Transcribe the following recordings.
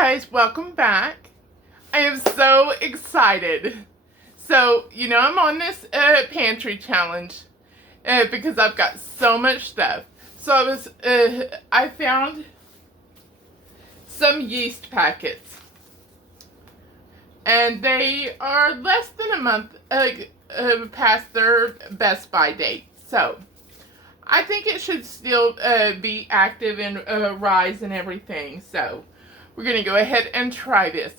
guys, welcome back. I am so excited. So, I'm on this pantry challenge because I've got so much stuff. So I found some yeast packets. And they are less than a month past their best by date. So, I think it should still be active and rise and everything. So, we're going to go ahead and try this.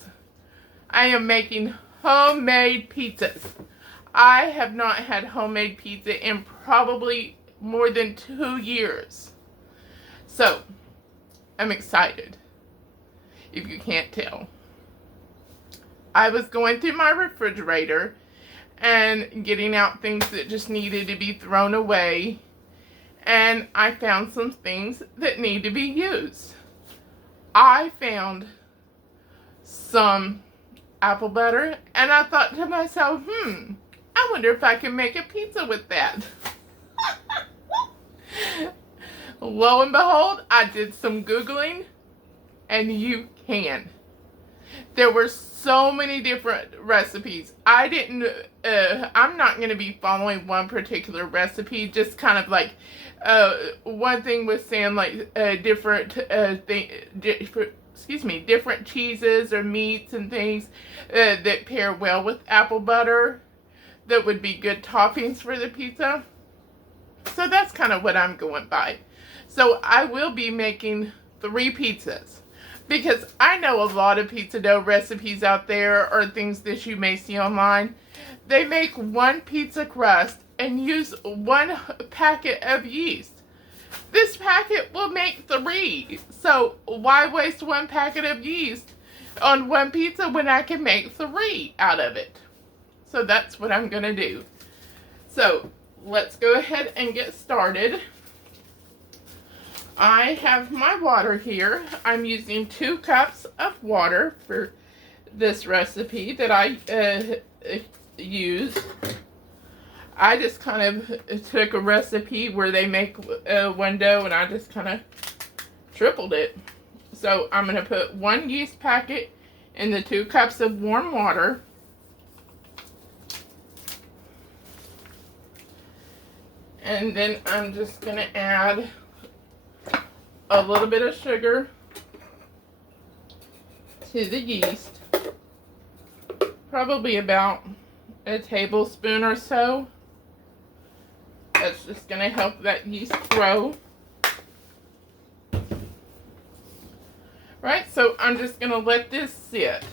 I am making homemade pizzas. I have not had homemade pizza in probably more than 2 years. So, I'm excited, if you can't tell. I was going through my refrigerator and getting out things that just needed to be thrown away. And I found some things that need to be used. I found some apple butter, and I thought to myself, I wonder if I can make a pizza with that. Lo and behold, I did some Googling, and you can. There were so many different recipes. I'm not going to be following one particular recipe, just kind of like, one thing was saying like different cheeses or meats and things that pair well with apple butter that would be good toppings for the pizza. So that's kind of what I'm going by. So I will be making 3 pizzas because I know a lot of pizza dough recipes out there or things that you may see online. They make 1 pizza crust and use 1 packet of yeast. This packet will make 3. So why waste 1 packet of yeast on 1 pizza when I can make 3 out of it? So that's what I'm going to do. So let's go ahead and get started. I have my water here. I'm using 2 cups of water for this recipe that I use. I just kind of took a recipe where they make one dough and I just kind of tripled it. So I'm going to put 1 yeast packet in the 2 cups of warm water. And then I'm just going to add a little bit of sugar to the yeast. Probably about a tablespoon or so. That's just going to help that yeast grow. Right, so I'm just going to let this sit.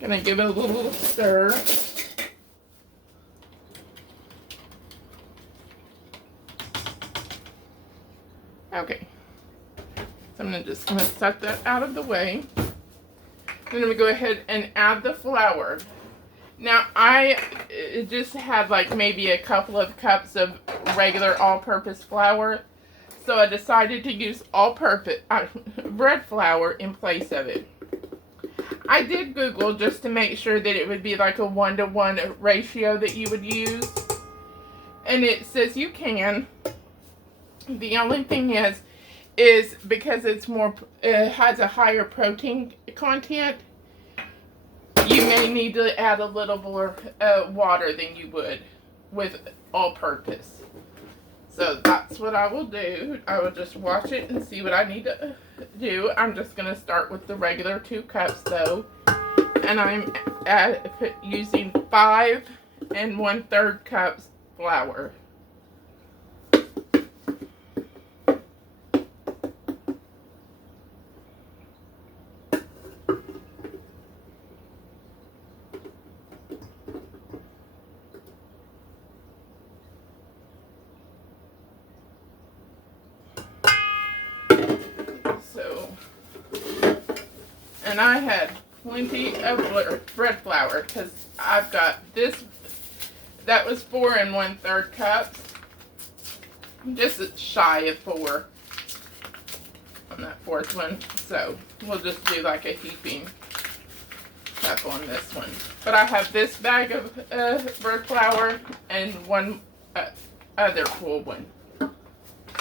Going to give it a little stir. Okay, so I'm just going to set that out of the way. Then I'm going to go ahead and add the flour. Now, I just had like maybe a couple of cups of regular all-purpose flour, so I decided to use all-purpose bread flour in place of it. I did Google just to make sure that it would be like a 1-to-1 ratio that you would use, and it says you can. The only thing is because it's more has a higher protein content, you may need to add a little more water than you would with all-purpose. So that's what I will do. I will just watch it and see what I need to do. I'm just going to start with the regular 2 cups though. And I'm using 5 1/3 cups flour. And I had plenty of bread flour because I've got this, that was 4 1/3 cups, just shy of 4 on that 4th one. So we'll just do like a heaping cup on this one. But I have this bag of bread flour and 1 other full one.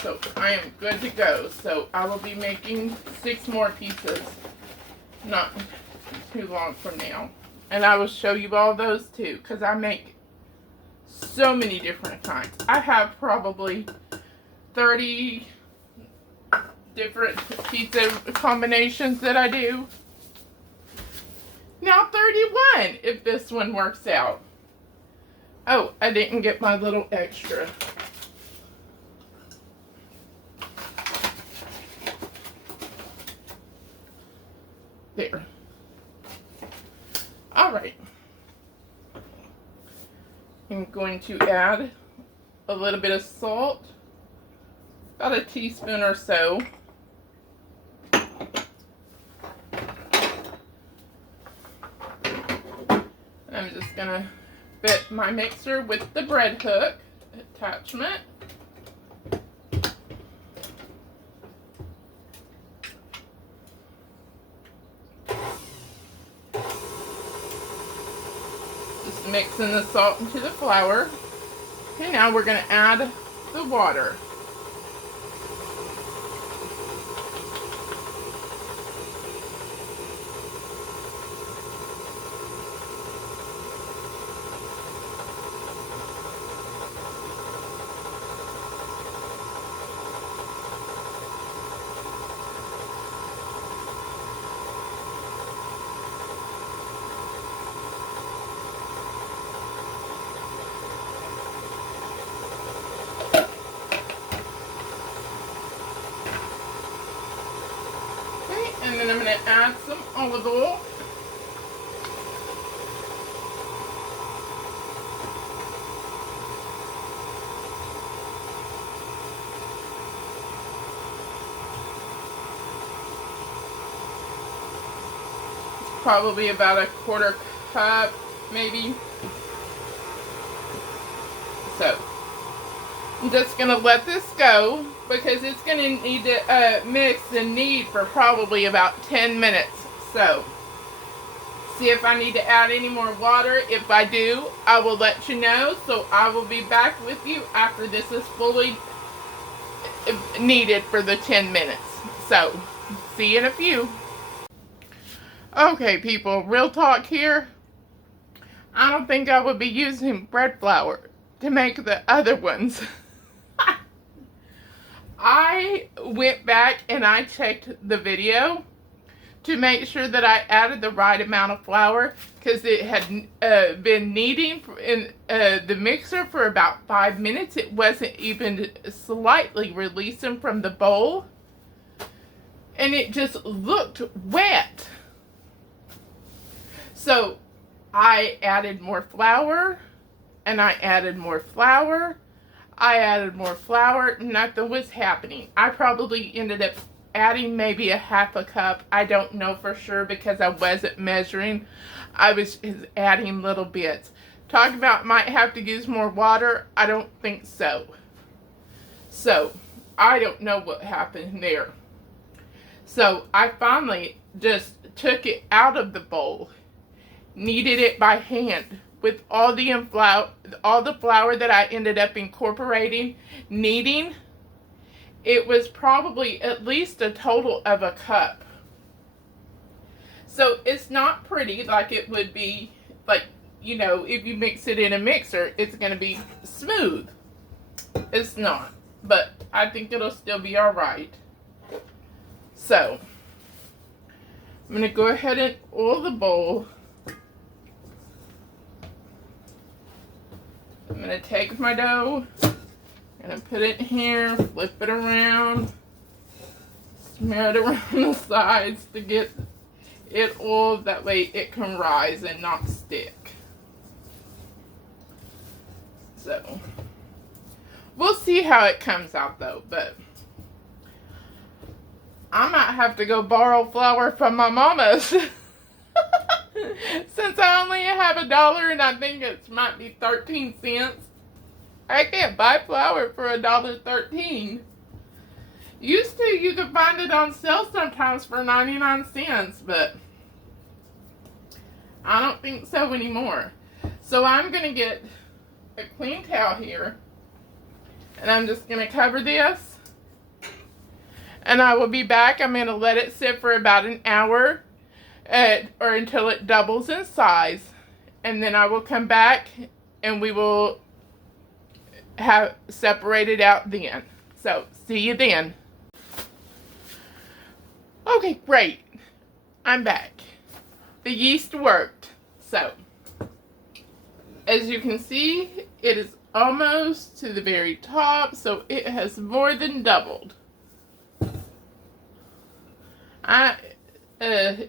So I am good to go. So I will be making 6 more pizzas not too long from now. And I will show you all those too, because I make so many different kinds. I have probably 30 different pizza combinations that I do. Now 31 if this one works out. Oh, I didn't get my little extra. There. Alright. I'm going to add a little bit of salt. About a teaspoon or so. I'm just going to fit my mixer with the bread hook attachment. Just mixing the salt into the flour. Okay, now we're going to add the water. And then I'm going to add some olive oil. It's probably about a quarter cup, maybe. So, I'm just going to let this go because it's going to need to mix and knead for probably about 10 minutes. So, see if I need to add any more water. If I do, I will let you know. So, I will be back with you after this is fully kneaded for the 10 minutes. So, see you in a few. Okay, people, real talk here. I don't think I would be using bread flour to make the other ones. I went back and I checked the video to make sure that I added the right amount of flour because it had been kneading in the mixer for about 5 minutes. It wasn't even slightly releasing from the bowl. And it just looked wet. So I added more flour and I added more flour. I added more flour. Nothing was happening. I probably ended up adding maybe a half a cup. I don't know for sure because I wasn't measuring. I was just adding little bits. Talk about might have to use more water. I don't think so. So, I don't know what happened there. So, I finally just took it out of the bowl. Kneaded it by hand. With all the flour that I ended up incorporating, kneading, it was probably at least a total of a cup. So it's not pretty like it would be, like, you know, if you mix it in a mixer, it's going to be smooth. It's not, but I think it'll still be alright. So, I'm going to go ahead and oil the bowl. I'm going to take my dough, I'm going to put it here, flip it around, smear it around the sides to get it oiled, that way it can rise and not stick. So, we'll see how it comes out though, but I might have to go borrow flour from my mama's. Since I only have $1 and I think it might be 13 cents. I can't buy flour for $1.13. Used to, you could find it on sale sometimes for 99 cents, but I don't think so anymore. So I'm going to get a clean towel here, and I'm just going to cover this, and I will be back. I'm going to let it sit for about an hour. or until it doubles in size, and then I will come back and we will have separated out then. So see you then. Okay, great. I'm back. The yeast worked. So as you can see, it is almost to the very top, so it has more than doubled.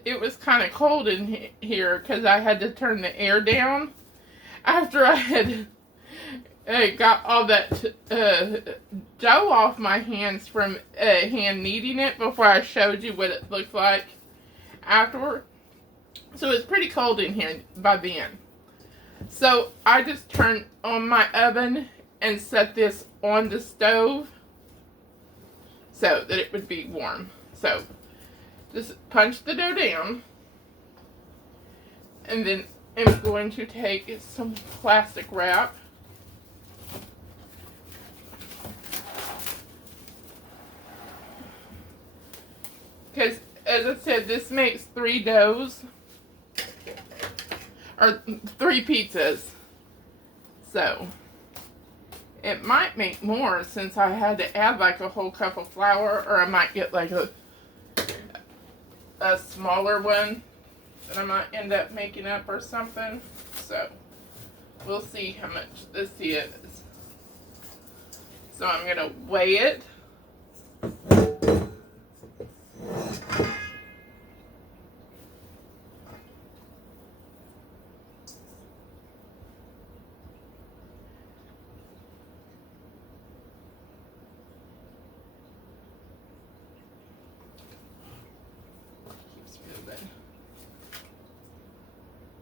It was kind of cold in here because I had to turn the air down after I had got all that dough off my hands from hand kneading it before I showed you what it looked like afterward. So it's pretty cold in here by then. So I just turned on my oven and set this on the stove so that it would be warm. So just punch the dough down, and then I'm going to take some plastic wrap because, as I said, this makes 3 doughs or 3 pizzas, so it might make more since I had to add like a whole cup of flour, or I might get like a smaller one that I might end up making up or something. So we'll see how much this is. So I'm gonna weigh it.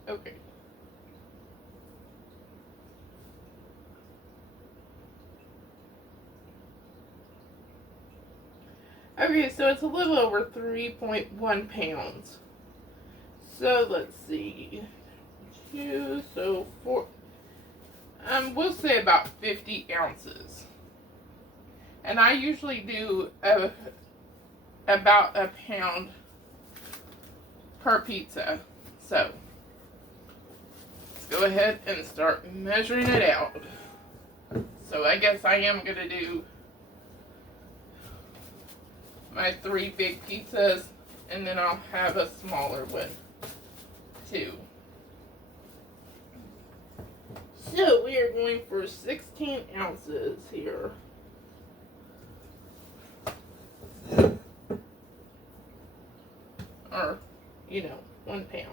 Okay. Okay, so it's a little over 3.1 pounds. So let's see. 2, so 4. We'll say about 50 ounces. And I usually do about a pound per pizza. So go ahead and start measuring it out. So I guess I am going to do my 3 big pizzas, and then I'll have a smaller one too. So we are going for 16 ounces here. Or, 1 pound.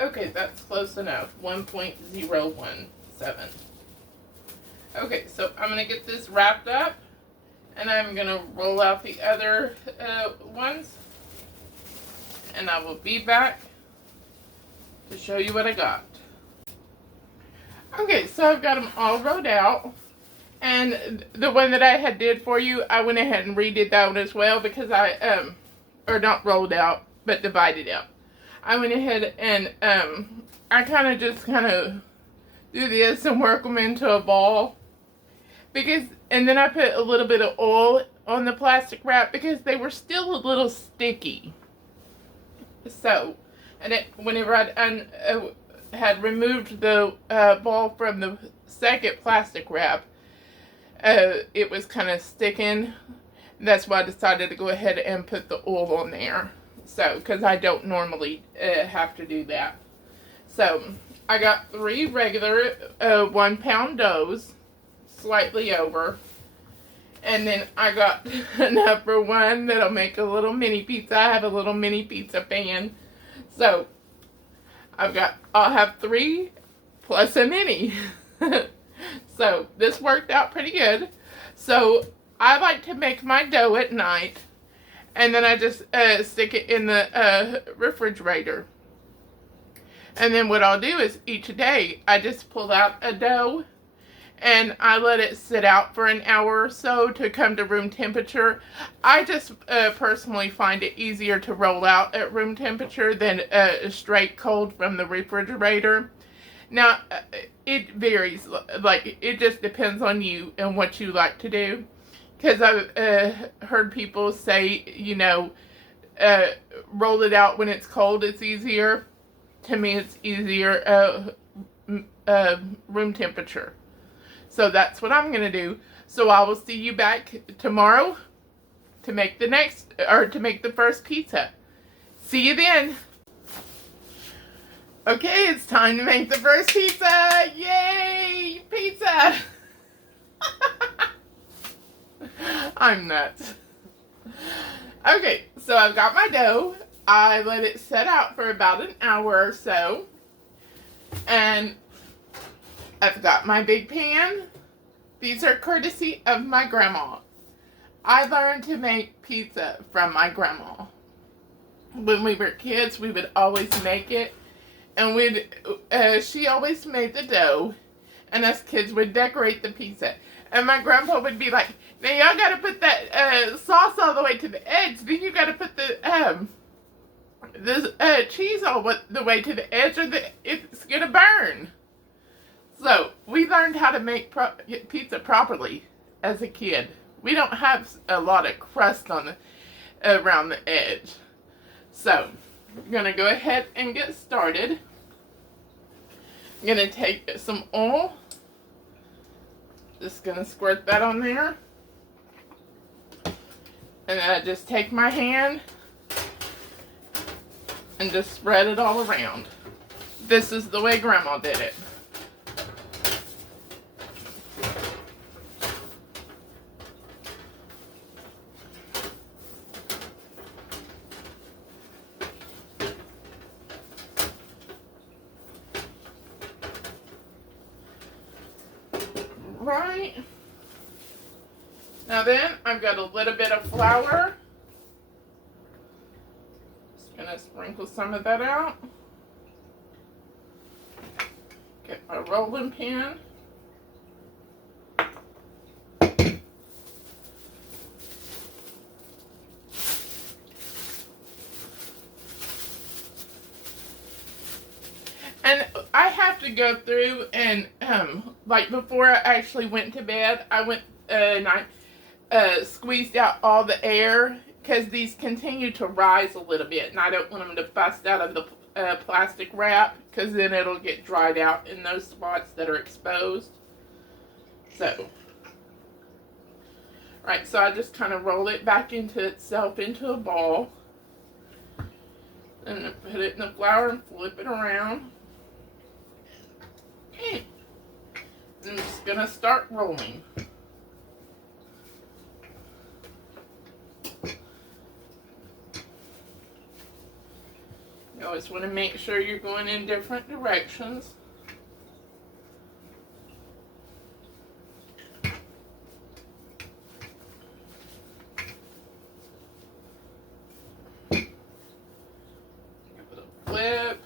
Okay, that's close enough. 1.017. Okay, so I'm going to get this wrapped up, and I'm going to roll out the other ones, and I will be back to show you what I got. Okay, so I've got them all rolled out, and the one that I had did for you, I went ahead and redid that one as well because or not rolled out, but divided out. I went ahead and I kind of do this and work them into a ball and then I put a little bit of oil on the plastic wrap because they were still a little sticky. So, whenever I had removed the ball from the second plastic wrap, it was kind of sticking. That's why I decided to go ahead and put the oil on there. So, because I don't normally have to do that. So, I got 3 regular 1 pound doughs, slightly over. And then I got enough for one that'll make a little mini pizza. I have a little mini pizza pan. So, I'll have 3 plus a mini. So, this worked out pretty good. So I like to make my dough at night, and then I just stick it in the refrigerator. And then what I'll do is each day I just pull out a dough and I let it sit out for an hour or so to come to room temperature. I just personally find it easier to roll out at room temperature than straight cold from the refrigerator. Now, it varies. Like, it just depends on you and what you like to do. Because I've heard people say, you know, roll it out when it's cold, it's easier. To me, it's easier room temperature. So that's what I'm going to do. So I will see you back tomorrow to make the first pizza. See you then. Okay, it's time to make the first pizza. Yay, pizza. I'm nuts. Okay, so I've got my dough. I let it set out for about an hour or so. And I've got my big pan. These are courtesy of my grandma. I learned to make pizza from my grandma. When we were kids, we would always make it. And she always made the dough. And us kids would decorate the pizza. And my grandpa would be like, now y'all got to put that sauce all the way to the edge. Then you got to put the cheese all the way to the edge, or it's going to burn. So, we learned how to make pizza properly as a kid. We don't have a lot of crust on around the edge. So, I'm going to go ahead and get started. I'm going to take some oil. Just going to squirt that on there. And then I just take my hand and just spread it all around. This is the way Grandma did it. Right. Now then, I've got a little bit of flour. Just gonna sprinkle some of that out. Get my rolling pin. And I have to go through and, like before I actually went to bed, I went and I squeezed out all the air, because these continue to rise a little bit, and I don't want them to bust out of the plastic wrap, because then it'll get dried out in those spots that are exposed. So, right, so I just kind of roll it back into itself into a ball, and put it in the flour and flip it around. Okay. I'm just going to start rolling. You always want to make sure you're going in different directions. Give it a flip.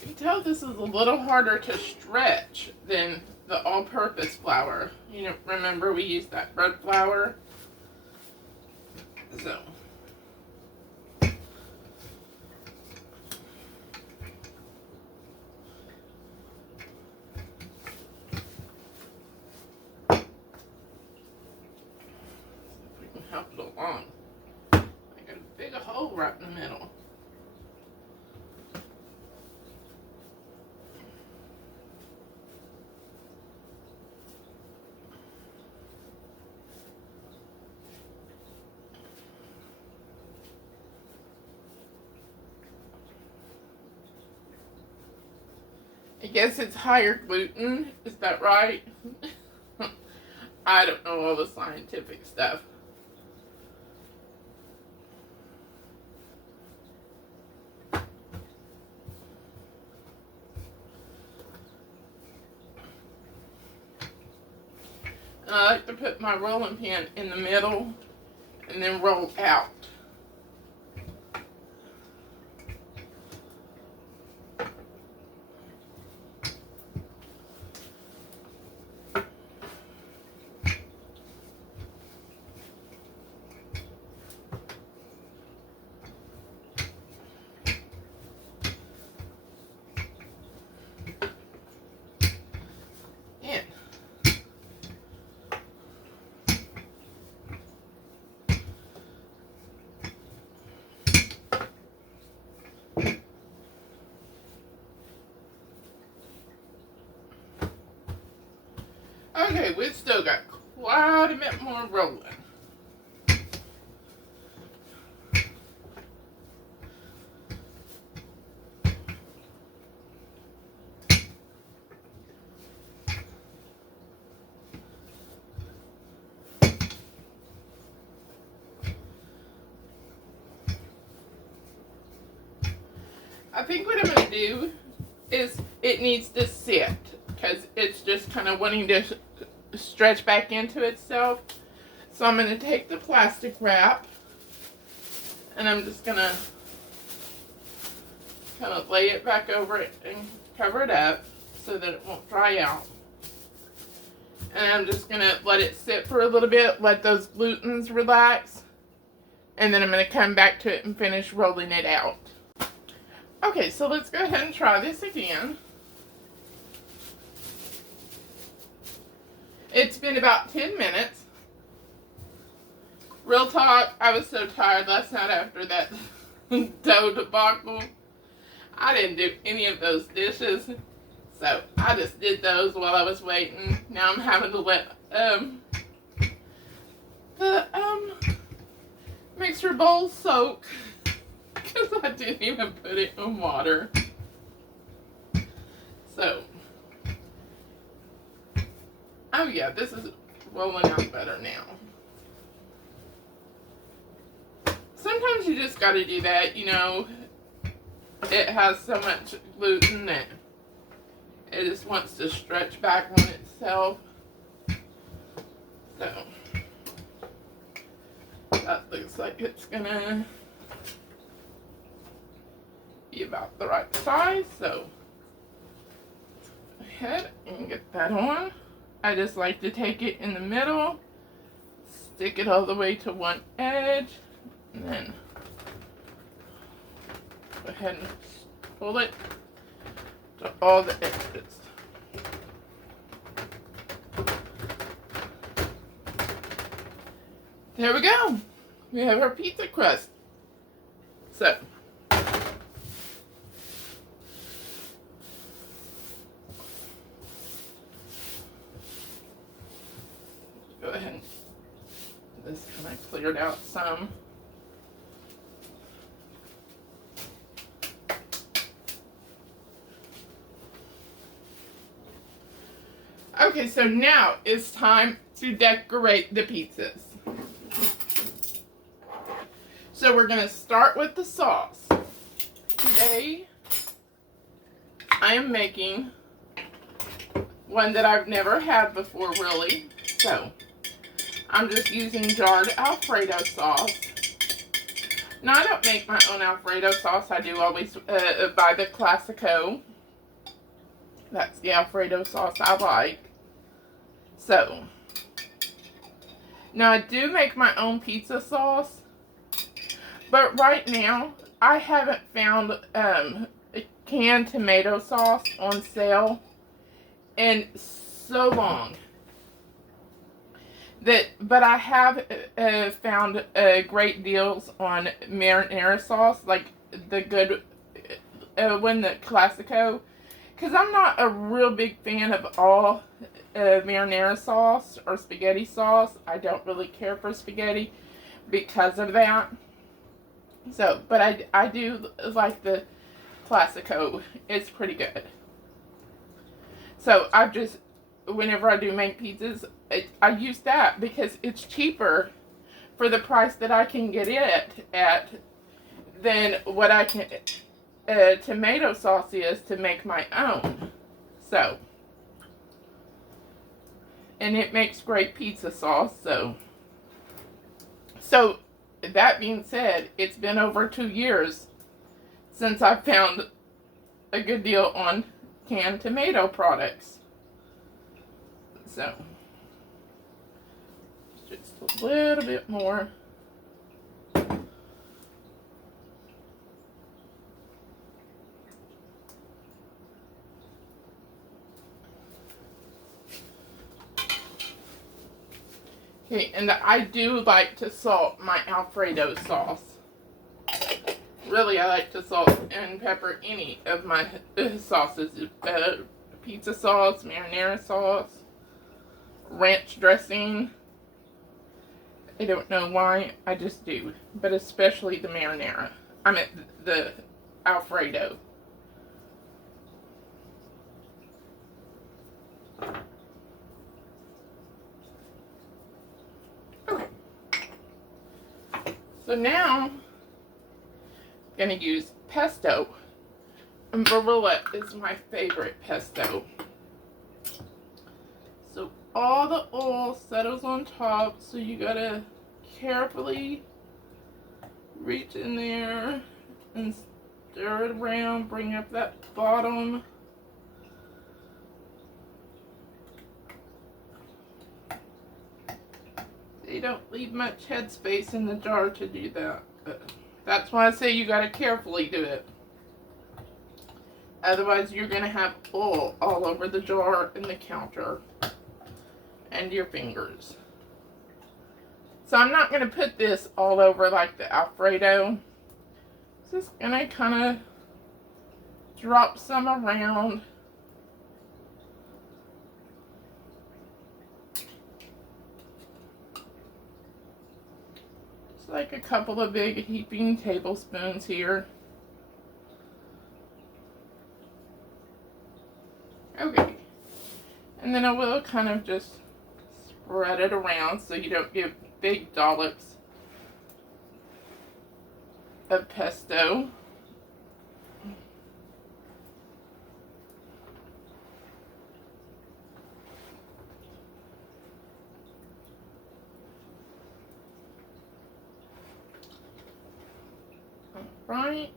You can tell this is a little harder to stretch than the all-purpose flour. You know, remember we used that bread flour? So. We can help it along. I got a big hole right in the middle. I guess it's higher gluten, is that right? I don't know all the scientific stuff. And I like to put my rolling pin in the middle and then roll out. Okay, we've still got quite a bit more rolling. I think what I'm going to do is it needs to sit because it's just kind of wanting to stretch back into itself. So I'm going to take the plastic wrap and I'm just going to kind of lay it back over it and cover it up so that it won't dry out. And I'm just going to let it sit for a little bit, let those glutens relax, and then I'm going to come back to it and finish rolling it out. Okay, so let's go ahead and try this again. It's been about 10 minutes. Real talk, I was so tired last night after that dough debacle. I didn't do any of those dishes, so I just did those while I was waiting. Now I'm having to let the mixer bowl soak because I didn't even put it in water. So, oh yeah, this is rolling out better now. Sometimes you just got to do that, you know. It has so much gluten that it just wants to stretch back on itself. So, that looks like it's gonna be about the right size. So, go ahead and get that on. I just like to take it in the middle, stick it all the way to one edge, and then go ahead and pull it to all the edges. There we go. We have our pizza crust. So, go ahead and this kind of cleared out some. Okay, so now it's time to decorate the pizzas. So we're going to start with the sauce. Today, I am making one that I've never had before, really. So, I'm just using jarred Alfredo sauce. Now, I don't make my own Alfredo sauce. I do always buy the Classico. That's the Alfredo sauce I like. So, now I do make my own pizza sauce, but right now I haven't found canned tomato sauce on sale in so long. But I have found great deals on marinara sauce, like the good one, the Classico. Because I'm not a real big fan of all marinara sauce or spaghetti sauce. I don't really care for spaghetti because of that. So, but I do like the Classico. It's pretty good. So, I've just, whenever I do make pizzas, I use that because it's cheaper for the price that I can get it at than what I can... tomato sauce is to make my own. So, and it makes great pizza sauce. So that being said, it's been over 2 years since I found a good deal on canned tomato products. So just a little bit more. Okay, and I do like to salt my Alfredo sauce. Really, I like to salt and pepper any of my sauces. Pizza sauce, marinara sauce, ranch dressing. I don't know why, I just do. But especially the marinara. I mean, the Alfredo. Okay. So now, I'm going to use pesto. And Barilla is my favorite pesto. So all the oil settles on top, so you gotta carefully reach in there and stir it around, bring up that bottom. You don't leave much headspace in the jar to do that. That's why I say you gotta carefully do it. Otherwise, you're gonna have oil all over the jar and the counter and your fingers. So I'm not gonna put this all over like the Alfredo. Just gonna kind of drop some around. Just like a couple of big heaping tablespoons here. Okay, and then I will kind of just spread it around so you don't get big dollops of pesto. All right.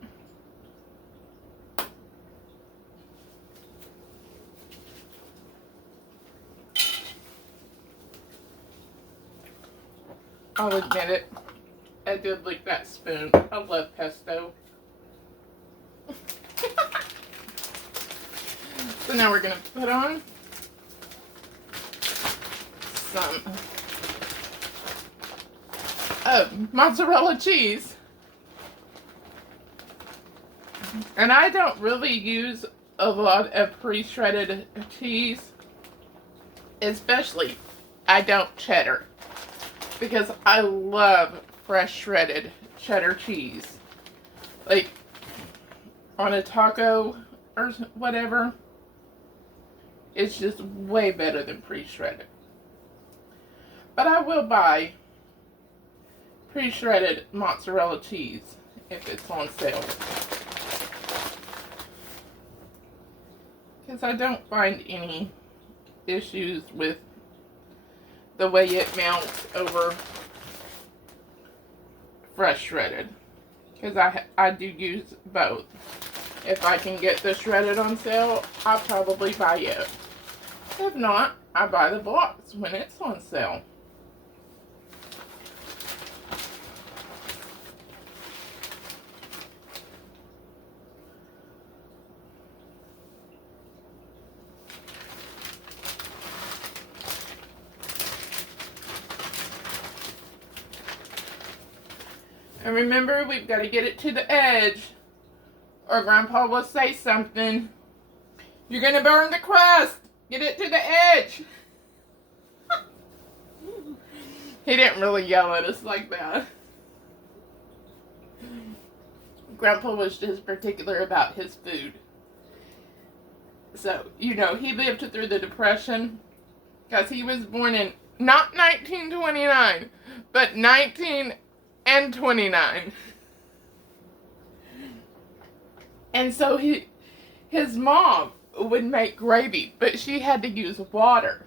I'll admit it, I did lick that spoon. I love pesto. So now we're going to put on some mozzarella cheese. And I don't really use a lot of pre-shredded cheese. Especially, I don't cheddar. Because I love fresh shredded cheddar cheese. Like, on a taco or whatever, it's just way better than pre-shredded. But I will buy pre-shredded mozzarella cheese if it's on sale. Because I don't find any issues with the way it melts over fresh shredded, because I do use both. If I can get the shredded on sale, I'll probably buy it. If not, I buy the blocks when it's on sale. And remember, we've got to get it to the edge, or Grandpa will say something. You're going to burn the crust. Get it to the edge. He didn't really yell at us like that. Grandpa was just particular about his food. So, you know, he lived through the Depression, because he was born in, not 1929, but 1929. And so his mom would make gravy, but she had to use water.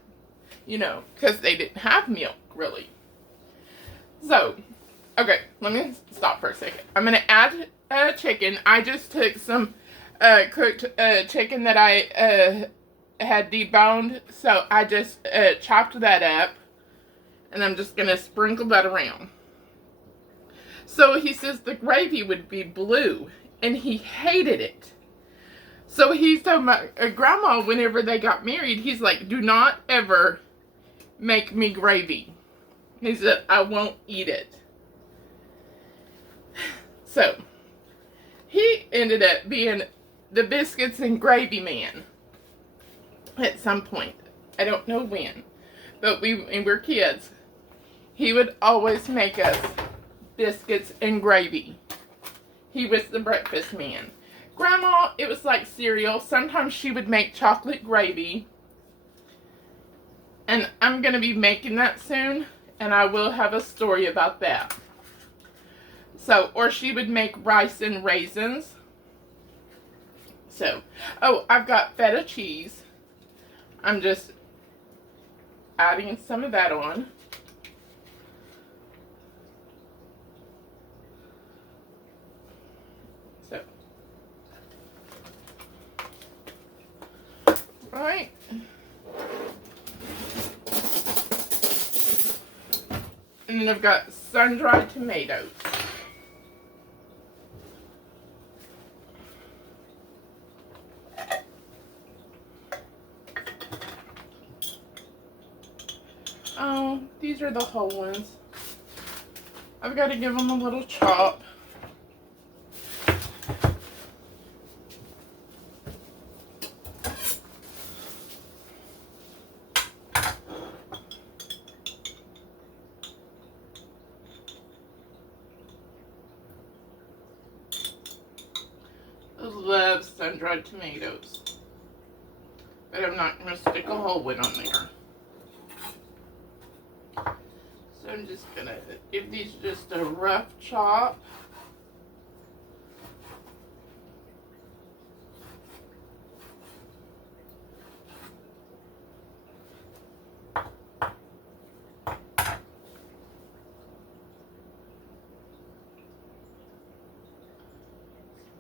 you know, because they didn't have milk, really. So, okay, let me stop for a second. I'm going to add chicken. I just took some cooked chicken that I had deboned, so I just chopped that up, and I'm just going to sprinkle that around. So he says the gravy would be blue, and he hated it. So he told my grandma whenever they got married, he's like, do not ever make me gravy. He said, I won't eat it. So, he ended up being the biscuits and gravy man at some point. I don't know when. But when we were kids, he would always make us biscuits and gravy. He was the breakfast man. Grandma, it was like cereal. Sometimes she would make chocolate gravy. And I'm going to be making that soon. And I will have a story about that. So, or she would make rice and raisins. So, oh, I've got feta cheese. I'm just adding some of that on. So, all right. And then I've got sun-dried tomatoes. Oh, these are the whole ones. I've got to give them a little chop. I love sun-dried tomatoes. But I'm not going to stick a whole one on there. So I'm just going to give these just a rough chop.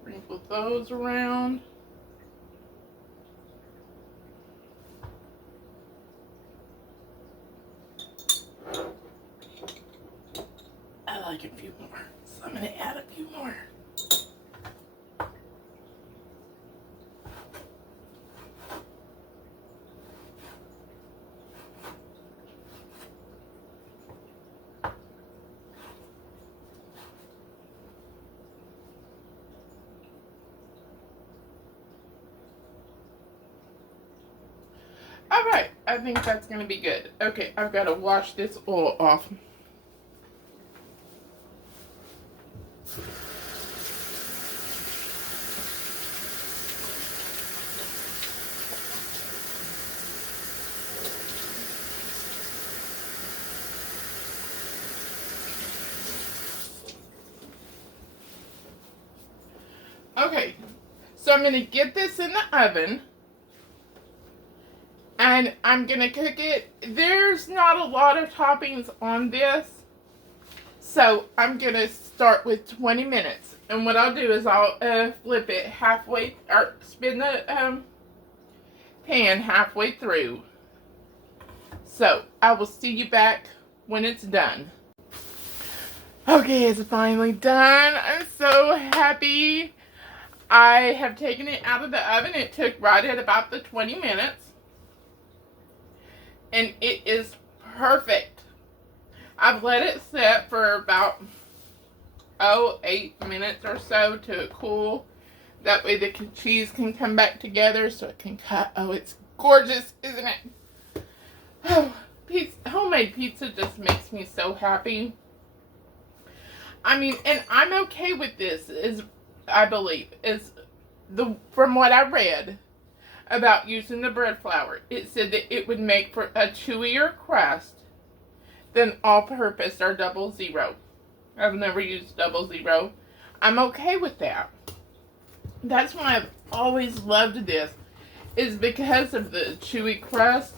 Sprinkle those around. I like a few more, so I'm going to add a few more. Alright, I think that's going to be good. Okay, I've got to wash this oil off. Okay, so I'm going to get this in the oven. And I'm going to cook it. There's not a lot of toppings on this. So I'm going to start with 20 minutes. And what I'll do is I'll flip it halfway, or spin the pan halfway through. So I will see you back when it's done. Okay, it's finally done. I'm so happy. I have taken it out of the oven. It took right at about the 20 minutes. And it is perfect. I've let it sit for about 8 minutes or so to cool. That way the cheese can come back together so it can cut. Oh, it's gorgeous, isn't it? Oh, homemade pizza just makes me so happy. I mean, and I'm okay with this, I believe, from what I read about using the bread flour. It said that it would make for a chewier crust than all-purpose or 00. I've never used 00. I'm okay with that. That's why I've always loved this, is because of the chewy crust.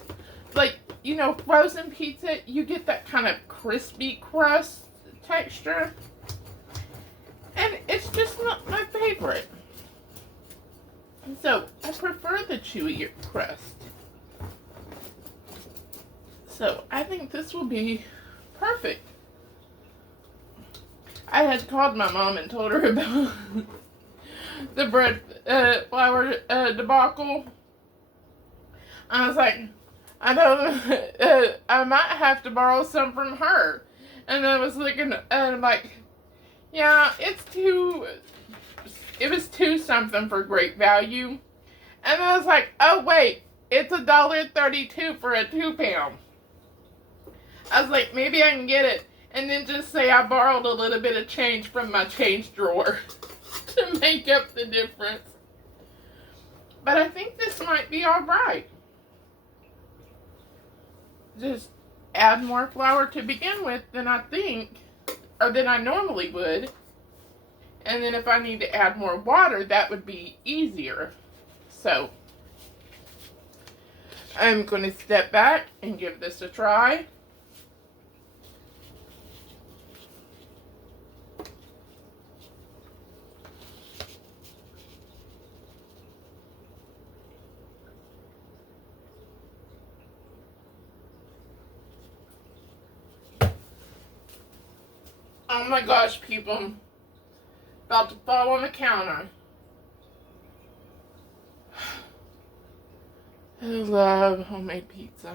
Like, you know, frozen pizza, you get that kind of crispy crust texture. And it's just not my favorite. So, I prefer the chewier crust. So, I think this will be perfect. I had called my mom and told her about the bread flour debacle. I was like, I know I might have to borrow some from her. And I was looking, and I'm like, yeah, it was $2 something for great value. And I was like, oh wait, it's $1.32 for a 2-pound. I was like, maybe I can get it. And then just say I borrowed a little bit of change from my change drawer to make up the difference. But I think this might be alright. Just add more flour to begin with than I think, or than I normally would. And then if I need to add more water, that would be easier. So, I'm going to step back and give this a try. Oh my gosh, people. About to fall on the counter. I love homemade pizza.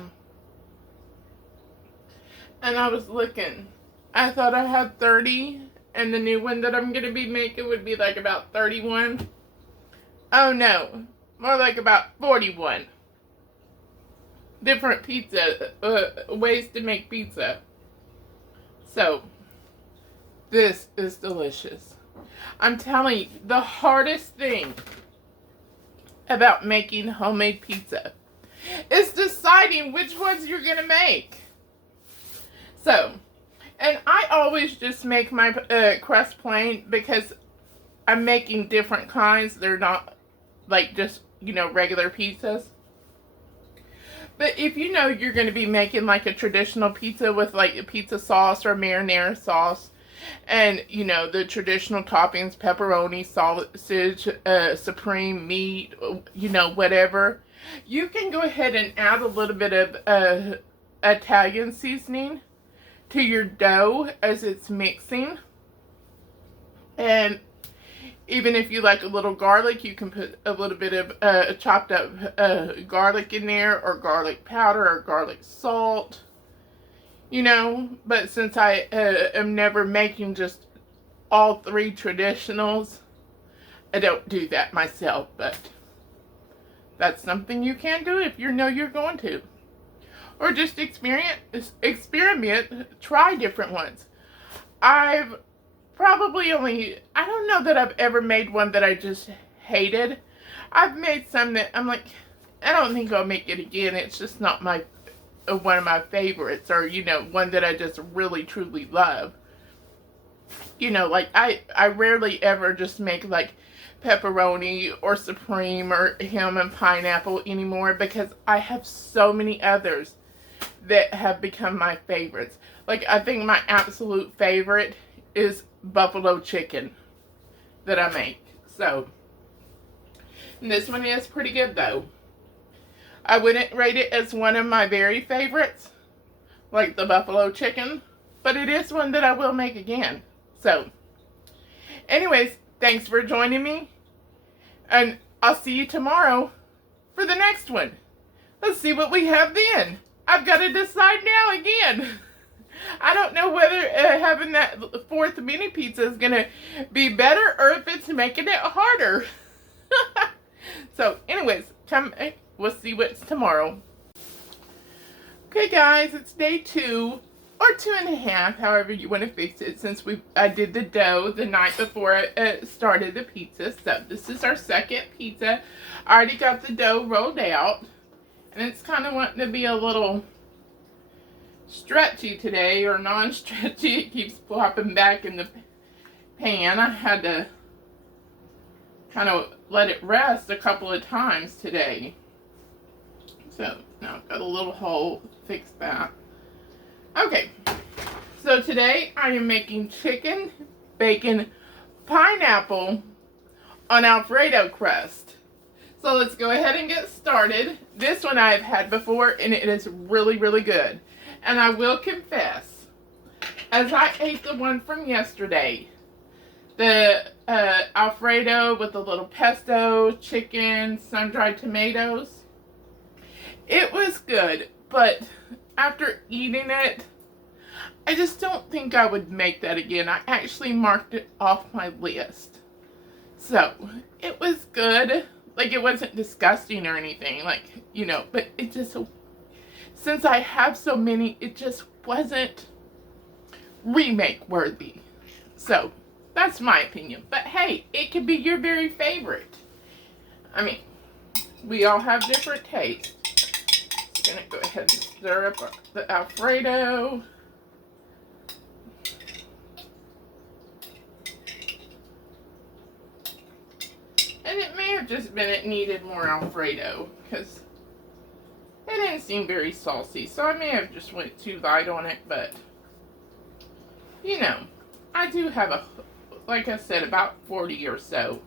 And I was looking. I thought I had 30, and the new one that I'm going to be making would be like about 31. Oh no, more like about 41. Different pizza, ways to make pizza. So, this is delicious. I'm telling you, the hardest thing about making homemade pizza is deciding which ones you're going to make. So, and I always just make my crust plain because I'm making different kinds. They're not like just, you know, regular pizzas. But if you know you're going to be making like a traditional pizza with like a pizza sauce or marinara sauce, and, you know, the traditional toppings, pepperoni, sausage, supreme meat, you know, whatever. You can go ahead and add a little bit of Italian seasoning to your dough as it's mixing. And even if you like a little garlic, you can put a little bit of chopped up garlic in there, or garlic powder, or garlic salt. You know, but since I am never making just all 3 traditionals, I don't do that myself, but that's something you can do if you know you're going to. Or just experiment, try different ones. I've probably I don't know that I've ever made one that I just hated. I've made some that I'm like, I don't think I'll make it again. It's just not one of my favorites, or, you know, one that I just really truly love. You know, like I rarely ever just make like pepperoni or supreme or ham and pineapple anymore, because I have so many others that have become my favorites. Like, I think my absolute favorite is buffalo chicken that I make. So, and this one is pretty good though. I wouldn't rate it as one of my very favorites, like the buffalo chicken, but it is one that I will make again. So, anyways, thanks for joining me, and I'll see you tomorrow for the next one. Let's see what we have then. I've got to decide now again. I don't know whether having that 4th mini pizza is going to be better, or if it's making it harder. So, anyways, we'll see what's tomorrow. Okay, guys, it's day 2 or 2.5, however you want to fix it, since I did the dough the night before I started the pizza. So this is our second pizza. I already got the dough rolled out, and it's kind of wanting to be a little stretchy today, or non-stretchy. It keeps flopping back in the pan. I had to kind of let it rest a couple of times today. So now I've got a little hole, fix that. Okay, so today I am making chicken, bacon, pineapple on Alfredo crust. So let's go ahead and get started. This one I've had before and it is really, really good. And I will confess, as I ate the one from yesterday, the Alfredo with a little pesto, chicken, sun-dried tomatoes, it was good, but after eating it, I just don't think I would make that again. I actually marked it off my list. So, it was good. Like, it wasn't disgusting or anything, like, you know, but it just, since I have so many, it just wasn't remake worthy. So, that's my opinion. But hey, it could be your very favorite. I mean, we all have different tastes. I'm gonna go ahead and stir up the Alfredo. And it may have just been it needed more Alfredo because it didn't seem very saucy. So I may have just went too light on it, but you know, I do have like I said, about 40 or so.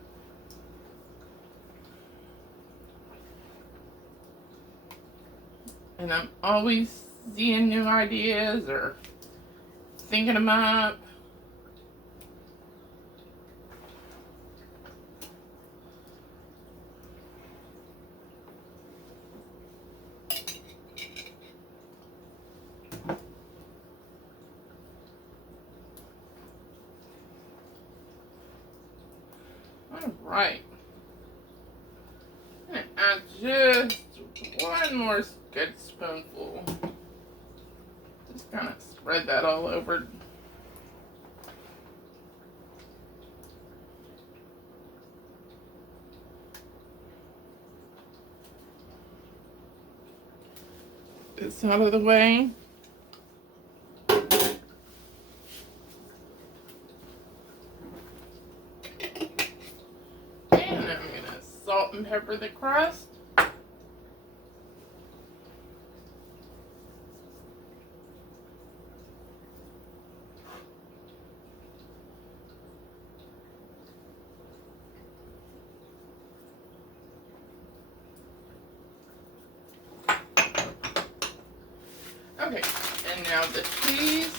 And I'm always seeing new ideas or thinking them up. Alright. And add just one more good spoonful. Just kind of spread that all over. This out of the way. And I'm going to salt and pepper the crust. Okay, and now the cheese.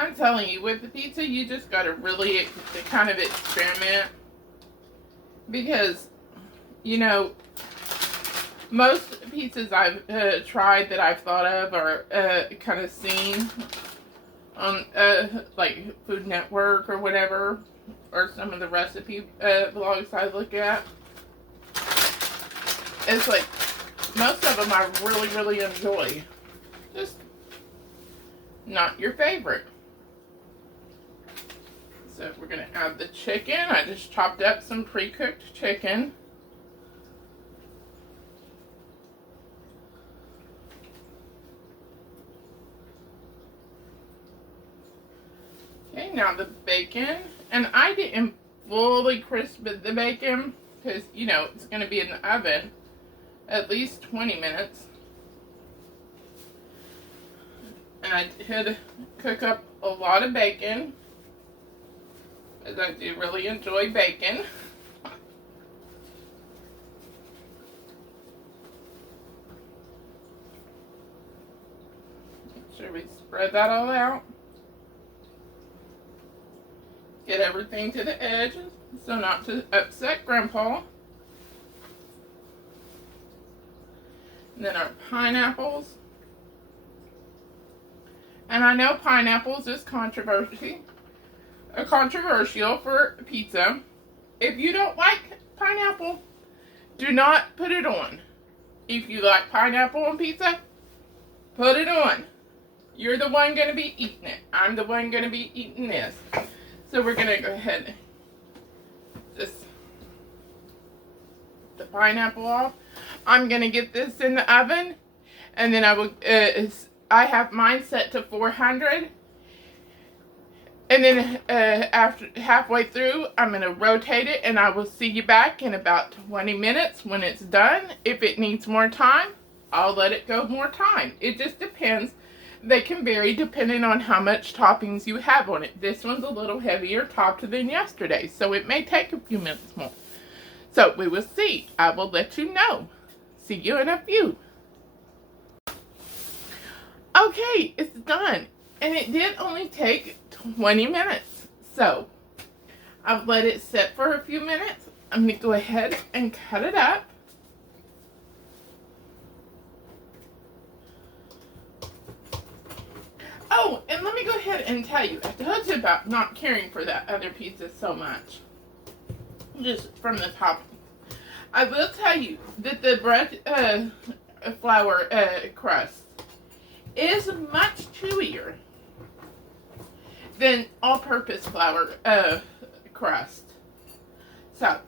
I'm telling you, with the pizza, you just gotta really kind of experiment. Because, you know, most pizzas I've tried that I've thought of or kind of seen on, like, Food Network or whatever, or some of the recipe blogs I look at. It's like, most of them I really, really enjoy. Just not your favorite. So we're going to add the chicken. I just chopped up some pre-cooked chicken. Okay, now the bacon. And I didn't fully crisp the bacon because, you know, it's going to be in the oven at least 20 minutes. And I did cook up a lot of bacon, as I do really enjoy bacon. Make sure we spread that all out. Get everything to the edge so not to upset Grandpa. And then our pineapples. And I know pineapples is controversial for pizza. If you don't like pineapple, do not put it on. If you like pineapple on pizza, Put it on. You're the one going to be eating it. I'm the one going to be eating this. So we're going to go ahead and just the pineapple off. I'm going to get this in the oven, and then I will, I have mine set to 400. And then after halfway through, I'm going to rotate it, and I will see you back in about 20 minutes when it's done. If it needs more time, I'll let it go more time. It just depends. They can vary depending on how much toppings you have on it. This one's a little heavier topped than yesterday, so it may take a few minutes more. So we will see. I will let you know. See you in a few. Okay, it's done. And it did only take 20 minutes. So, I've let it sit for a few minutes. I'm going to go ahead and cut it up. Oh, and let me go ahead and tell you, I told you about not caring for that other pizza so much. Just from the top. I will tell you that the bread flour crust is much chewier than all-purpose flour crust. So,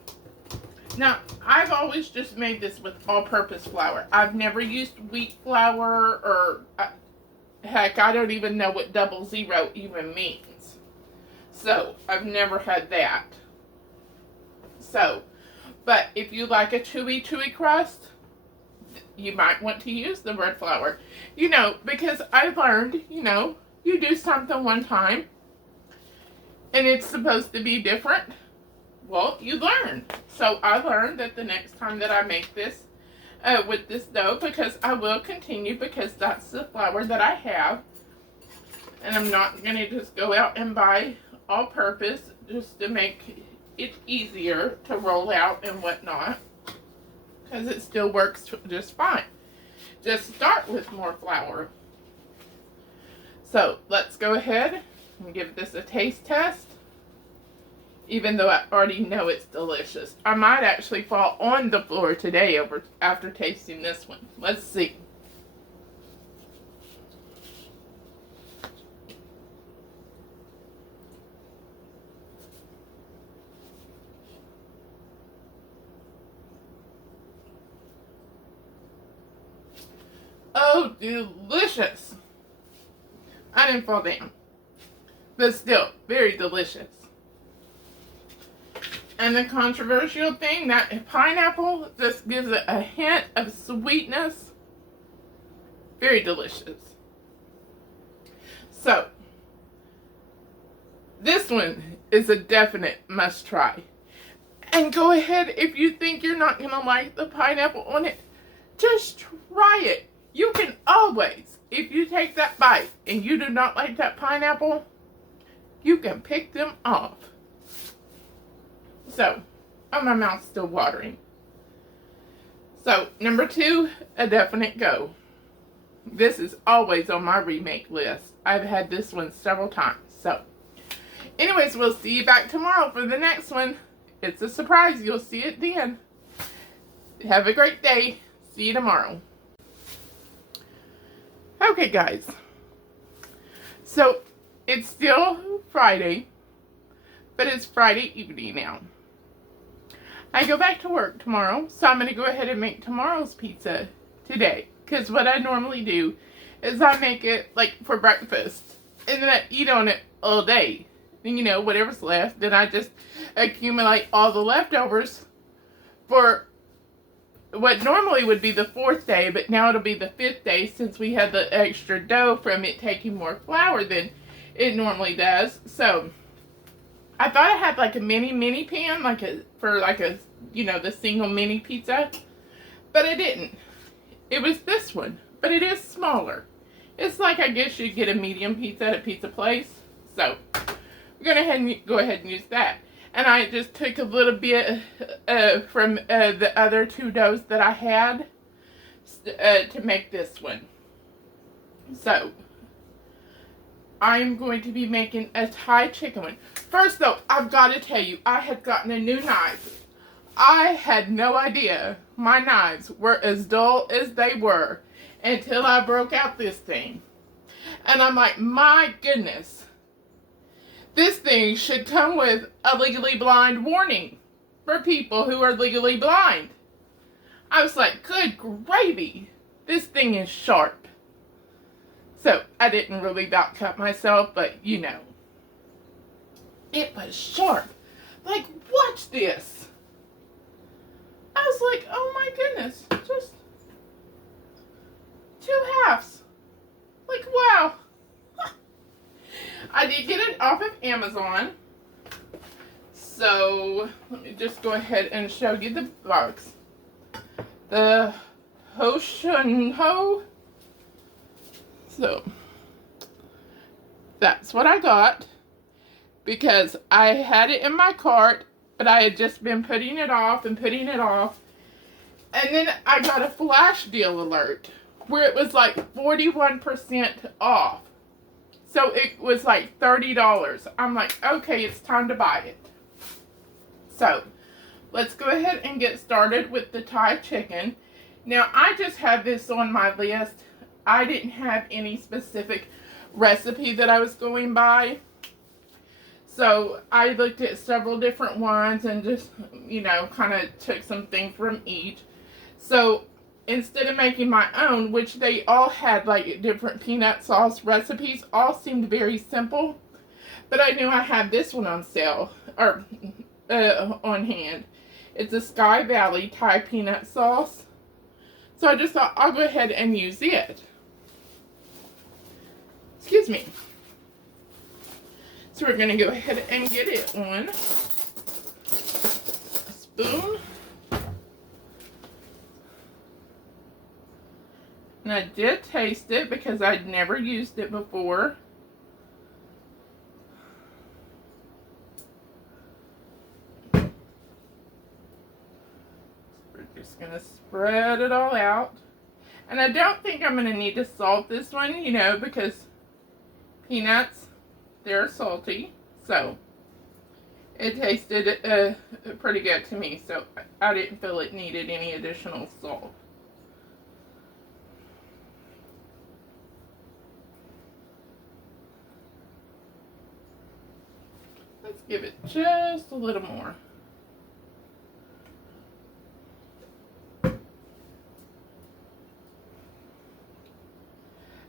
now, I've always just made this with all-purpose flour. I've never used wheat flour or, heck, I don't even know what 00 even means. So, I've never had that. So, but if you like a chewy crust, you might want to use the bread flour. You know, because I learned, you know, you do something one time, and it's supposed to be different. Well, you learn. So I learned that the next time that I make this with this dough, because I will continue, because that's the flour that I have, and I'm not going to just go out and buy all-purpose just to make it easier to roll out and whatnot, because it still works just fine. Just start with more flour. So let's go ahead and give this a taste test. Even though I already know it's delicious. I might actually fall on the floor today after tasting this one. Let's see. Oh, delicious. I didn't fall down. But still, very delicious. And the controversial thing, that pineapple just gives it a hint of sweetness. Very delicious. So, this one is a definite must try. And go ahead, if you think you're not going to like the pineapple on it, just try it. You can always, if you take that bite and you do not like that pineapple, you can pick them off. So, oh, my mouth's still watering. So, number 2, a definite go. This is always on my remake list. I've had this one several times. So, anyways, we'll see you back tomorrow for the next one. It's a surprise. You'll see it then. Have a great day. See you tomorrow. Okay, guys. So, it's still Friday, but it's Friday evening now. I go back to work tomorrow, so I'm going to go ahead and make tomorrow's pizza today. Because what I normally do is I make it, like, for breakfast, and then I eat on it all day. And, you know, whatever's left, then I just accumulate all the leftovers for what normally would be the 4th day, but now it'll be the 5th day since we had the extra dough from it taking more flour than it normally does. So, I thought I had like a mini pan, for you know, the single mini pizza, but I didn't. It was this one, but it is smaller. It's like, I guess you'd get a medium pizza at a pizza place. So, we're going to go ahead and use that. And I just took a little bit from the other 2 doughs that I had to make this one. So, I'm going to be making a Thai chicken one. First though, I've got to tell you, I had gotten a new knife. I had no idea my knives were as dull as they were until I broke out this thing. And I'm like, my goodness, this thing should come with a legally blind warning for people who are legally blind. I was like, good gravy, this thing is sharp. So I didn't really about cut myself, but you know, it was sharp. Like, watch this. I was like, oh my goodness, just 2 halves. Like, wow. I did get it off of Amazon. So, let me just go ahead and show you the box. The Ho. So, that's what I got. Because I had it in my cart, but I had just been putting it off and putting it off. And then I got a flash deal alert where it was like 41% off. So it was like $30. I'm like, okay, it's time to buy it. So let's go ahead and get started with the Thai chicken. Now, I just had this on my list. I didn't have any specific recipe that I was going by. So I looked at several different ones and just, you know, kind of took some things from each. So instead of making my own, which they all had like different peanut sauce recipes, all seemed very simple. But I knew I had this one on sale, or on hand. It's a Sky Valley Thai peanut sauce. So I just thought I'll go ahead and use it. Excuse me. So we're going to go ahead and get it on a spoon. And I did taste it because I'd never used it before. We're just going to spread it all out. And I don't think I'm going to need to salt this one, you know, because peanuts, they're salty. So it tasted pretty good to me. So I didn't feel it needed any additional salt. Let's give it just a little more.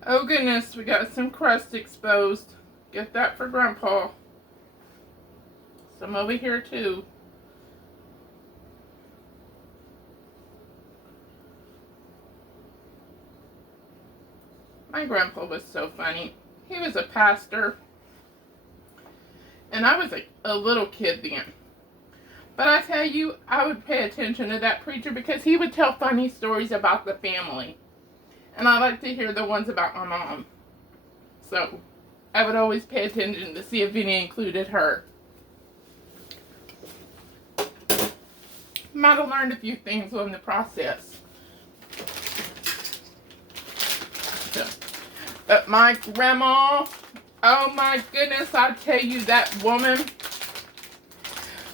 Oh goodness, we got some crust exposed. Get that for Grandpa. Some over here too. My grandpa was so funny. He was a pastor. And I was a little kid then. But I tell you, I would pay attention to that preacher because he would tell funny stories about the family. And I like to hear the ones about my mom. So I would always pay attention to see if any included her. Might have learned a few things on the process. So, but my grandma, oh my goodness, I tell you, that woman,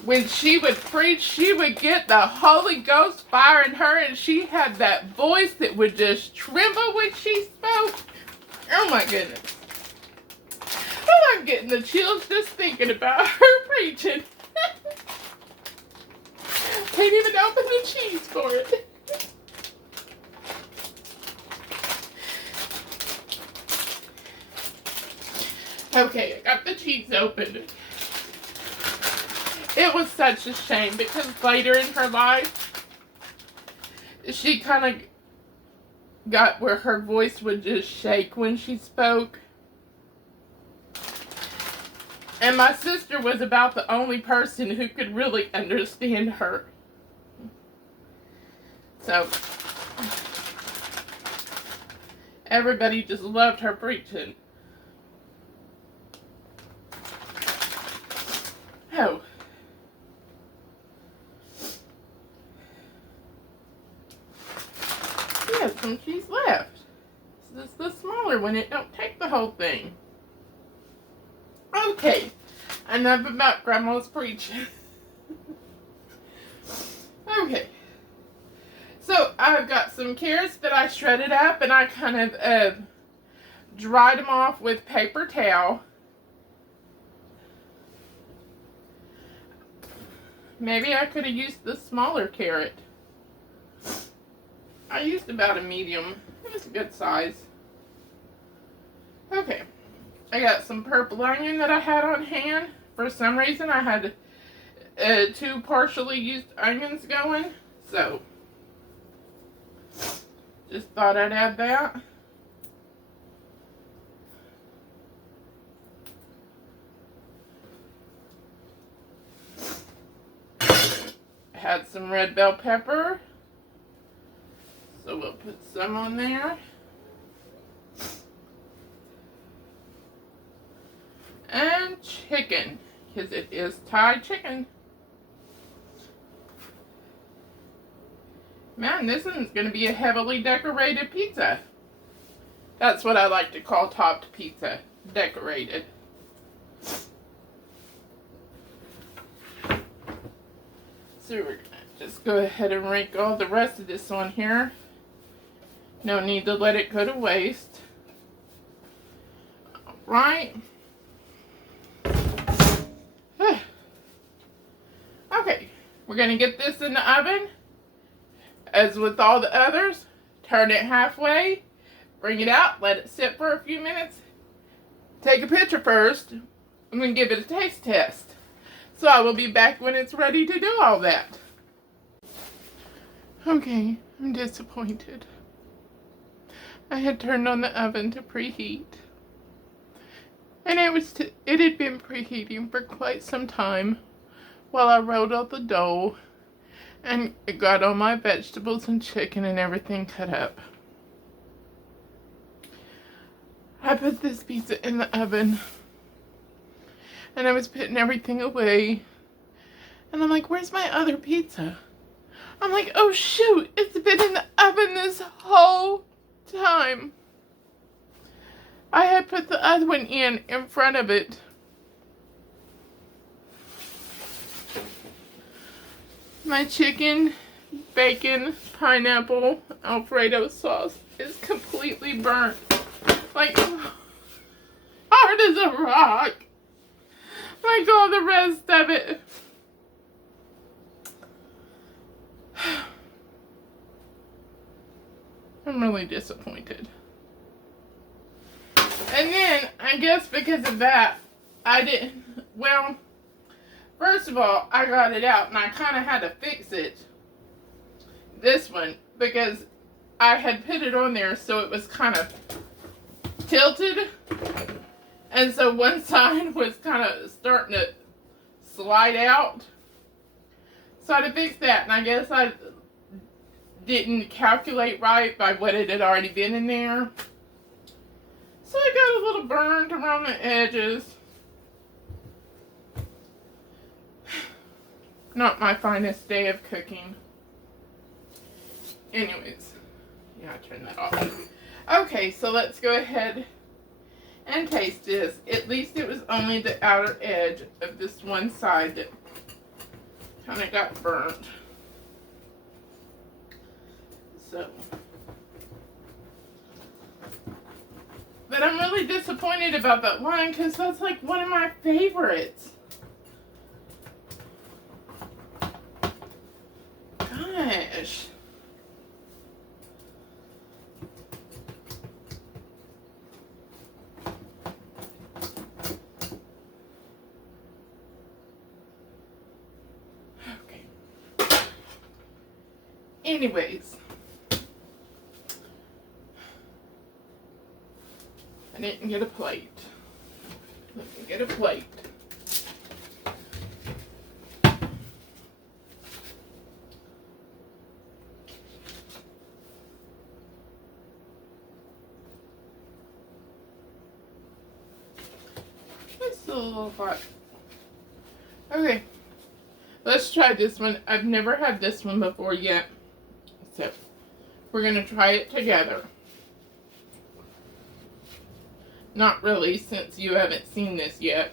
when she would preach, she would get the Holy Ghost fire in her, and she had that voice that would just tremble when she spoke. Oh my goodness. Oh, I'm getting the chills just thinking about her preaching. Can't even open the cheese for it. Okay, I got the cheese open. It was such a shame because later in her life, she kind of got where her voice would just shake when she spoke. And my sister was about the only person who could really understand her. So, everybody just loved her preaching. Oh. She has some cheese left. This is the smaller one. It don't take the whole thing. Okay. Enough about Grandma's preaching. Okay. I've got some carrots that I shredded up, and I kind of dried them off with paper towel. Maybe I could have used the smaller carrot. I used about a medium. It was a good size. Okay. I got some purple onion that I had on hand. For some reason, I had 2 partially used onions going. So, just thought I'd add that. I had some red bell pepper. So we'll put some on there. And chicken, because it is Thai chicken. Man, this one's going to be a heavily decorated pizza. That's what I like to call topped pizza, decorated. So we're going to just go ahead and rake all the rest of this on here. No need to let it go to waste. All right. Okay, we're going to get this in the oven. As with all the others, turn it halfway, bring it out, let it sit for a few minutes. Take a picture first, and then give it a taste test. So I will be back when it's ready to do all that. Okay, I'm disappointed. I had turned on the oven to preheat. And it had been preheating for quite some time while I rolled out the dough and got all my vegetables and chicken and everything cut up. I put this pizza in the oven and I was putting everything away. And I'm like, where's my other pizza? I'm like, oh shoot, it's been in the oven this whole time. I had put the other one in front of it. My chicken, bacon, pineapple, Alfredo sauce is completely burnt. Like, hard as a rock. Like all the rest of it. I'm really disappointed. And then, I guess because of that, I didn't, well, first of all, I got it out and I kind of had to fix it. This one, because I had put it on there so it was kind of tilted. And so one side was kind of starting to slide out. So I had to fix that. And I guess I didn't calculate right by what it had already been in there. So I got a little burned around the edges. Not my finest day of cooking. Anyways. Yeah, I turned that off. Okay, so let's go ahead and taste this. At least it was only the outer edge of this one side that kind of got burnt. So. But I'm really disappointed about that one because that's like one of my favorites. Gosh. Okay. Anyways. I didn't get a plate. Let me get a plate. It's a little hot. Okay. Let's try this one. I've never had this one before yet. So, we're going to try it together. Not really, since you haven't seen this yet.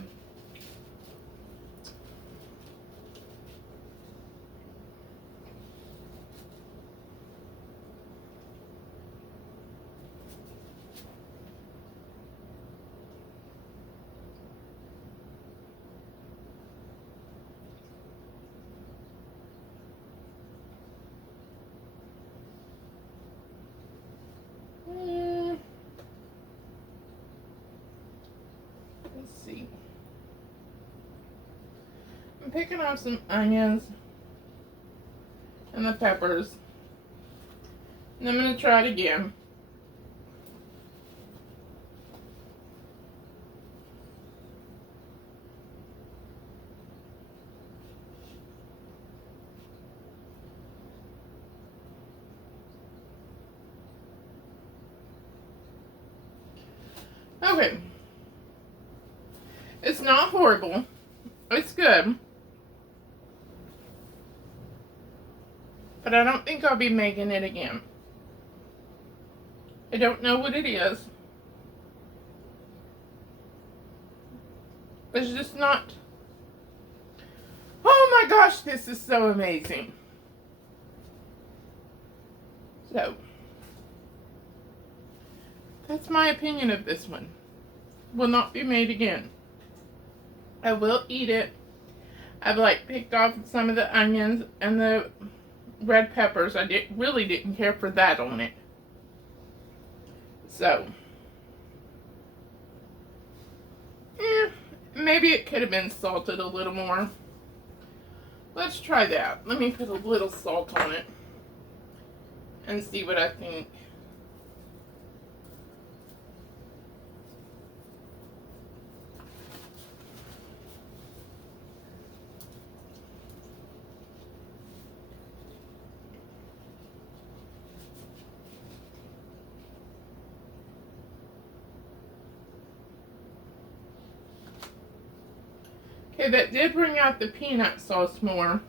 picking off some onions and the peppers. And I'm going to try it again. Okay. It's not horrible. It's good. But I don't think I'll be making it again. I don't know what it is. It's just not. Oh my gosh, this is so amazing. So, that's my opinion of this one. Will not be made again. I will eat it. I've like picked off some of the onions and the red peppers. I really didn't care for that on it. So, maybe it could have been salted a little more. Let's try that. Let me put a little salt on it and see what I think. Okay, that did bring out the peanut sauce more.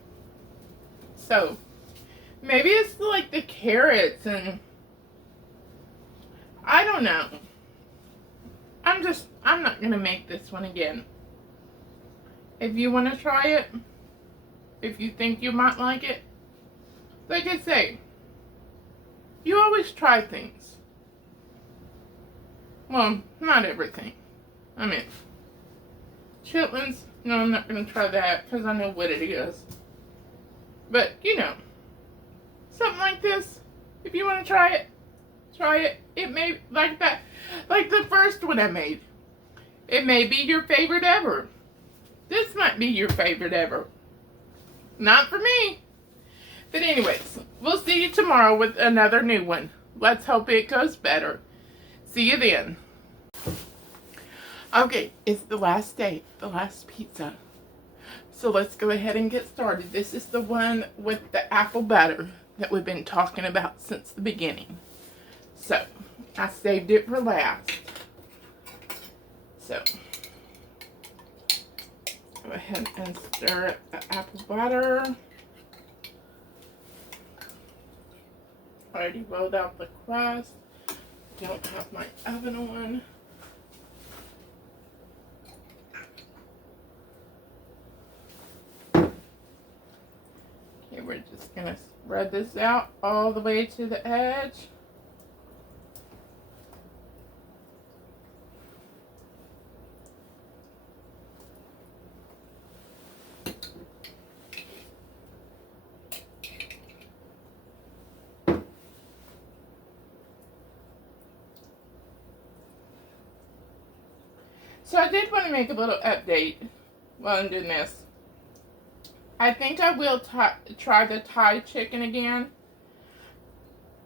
So, maybe it's like the carrots and I don't know. I'm not going to make this one again. If you want to try it, if you think you might like it, like I say, you always try things. Well, not everything. I mean, chitlins, no, I'm not going to try that because I know what it is. But, you know, something like this, if you want to try it, try it. It may, like that, like the first one I made. It may be your favorite ever. This might be your favorite ever. Not for me. But anyways, we'll see you tomorrow with another new one. Let's hope it goes better. See you then. Okay, it's the last day, the last pizza. So let's go ahead and get started. This is the one with the apple butter that we've been talking about since the beginning. So, I saved it for last. So, go ahead and stir the apple butter. Already rolled out the crust. Don't have my oven on. Okay, we're just going to spread this out all the way to the edge. So I did want to make a little update while I'm doing this. I think I will try the Thai chicken again.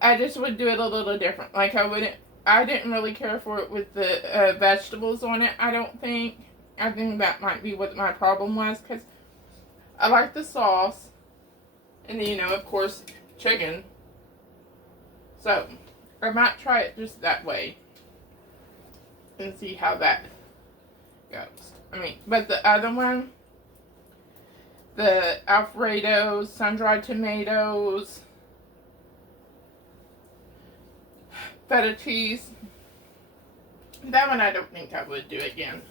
I just would do it a little different. Like I didn't really care for it with the vegetables on it, I don't think. I think that might be what my problem was, because I like the sauce. And then, you know, of course, chicken. So, I might try it just that way. And see how that goes. I mean, but the other one, the Alfredo, sun-dried tomatoes, feta cheese, that one I don't think I would do again.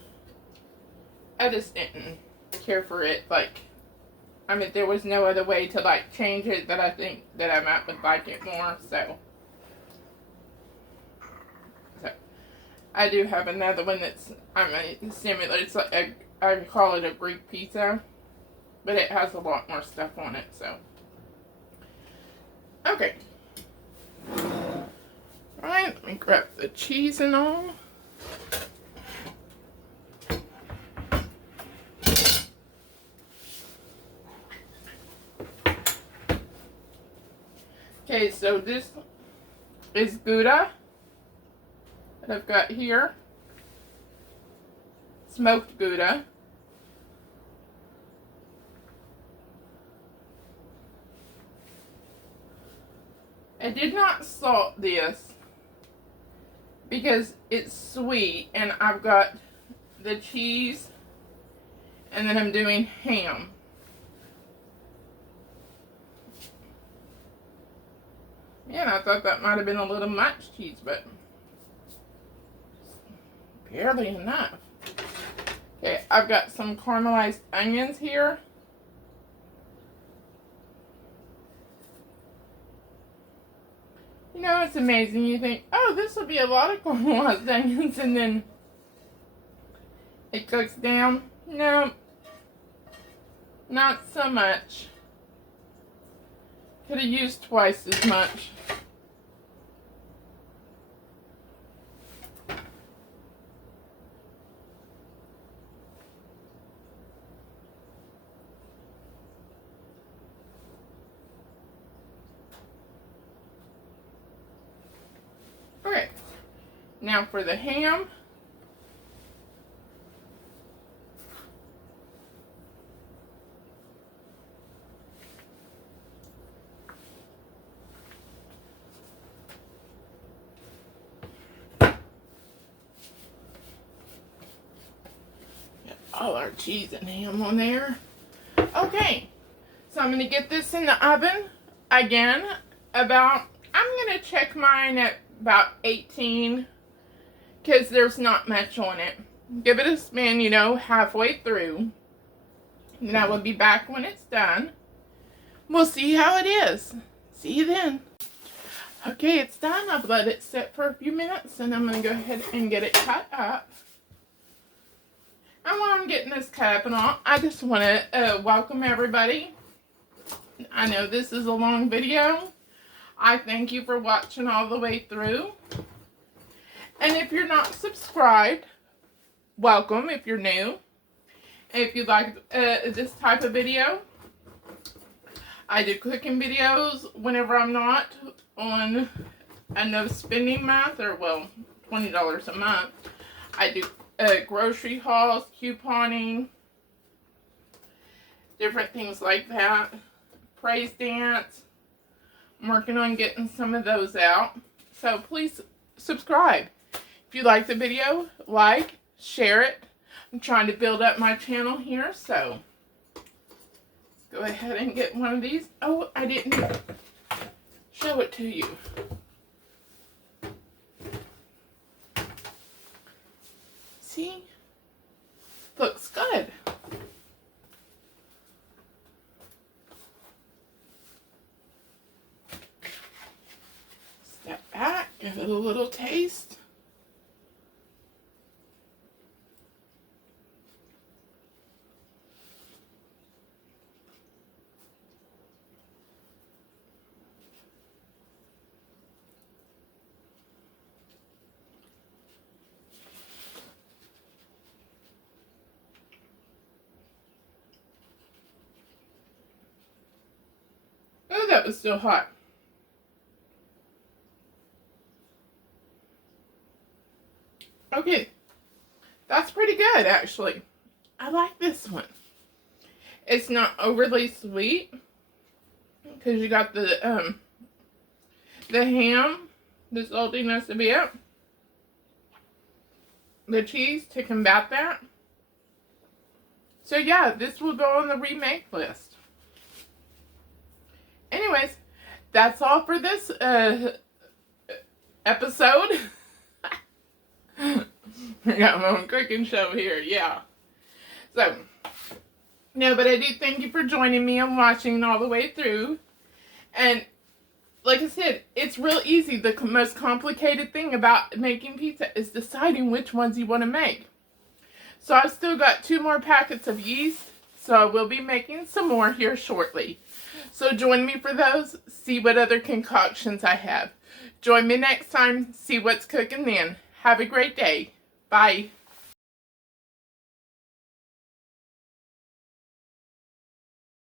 I just didn't care for it. Like, I mean, there was no other way to, like, change it that I think that I might would like it more, so I do have another one that's, I mean, similar. It's like I call it a Greek pizza, but it has a lot more stuff on it, so. Okay. Alright, let me grab the cheese and all. Okay, so this is Gouda that I've got here. Smoked Gouda. I did not salt this because it's sweet, and I've got the cheese, and then I'm doing ham. Man, I thought that might have been a little much cheese, but barely enough. Okay, I've got some caramelized onions here. You know, it's amazing. You think, oh, this will be a lot of caramelized onions, and then it cooks down. No, not so much. Could have used twice as much. Okay, now for the ham. All our cheese and ham on there. Okay, so I'm going to get this in the oven again I'm going to check mine at about 18 because there's not much on it. Give it a spin, you know, halfway through. And I will be back when it's done. We'll see how it is. See you then. Okay, it's done. I've let it sit for a few minutes, and I'm going to go ahead and get it cut up. And while I'm getting this cut up and all, I just want to welcome everybody. I know this is a long video. I thank you for watching all the way through. And if you're not subscribed, welcome if you're new. If you like this type of video, I do cooking videos whenever I'm not on a no spending month, or well, $20 a month. I do grocery hauls, couponing, different things like that. Praise dance. I'm working on getting some of those out. So please subscribe. If you like the video, like, share it. I'm trying to build up my channel here, so go ahead and get one of these. Oh, I didn't show it to you. See? Looks good. Step back, give it a little taste. Oh, that was still hot. Okay, that's pretty good, actually. I like this one. It's not overly sweet because you got the ham, the saltiness a bit, the cheese to combat that. So yeah, this will go on the remake list. Anyways, that's all for this episode. I got my own cooking show here, yeah. So, no, but I do thank you for joining me and watching all the way through. And like I said, it's real easy. The most complicated thing about making pizza is deciding which ones you want to make. So I've still got 2 more packets of yeast, so I will be making some more here shortly. So join me for those, see what other concoctions I have. Join me next time, see what's cooking then. Have a great day. Bye.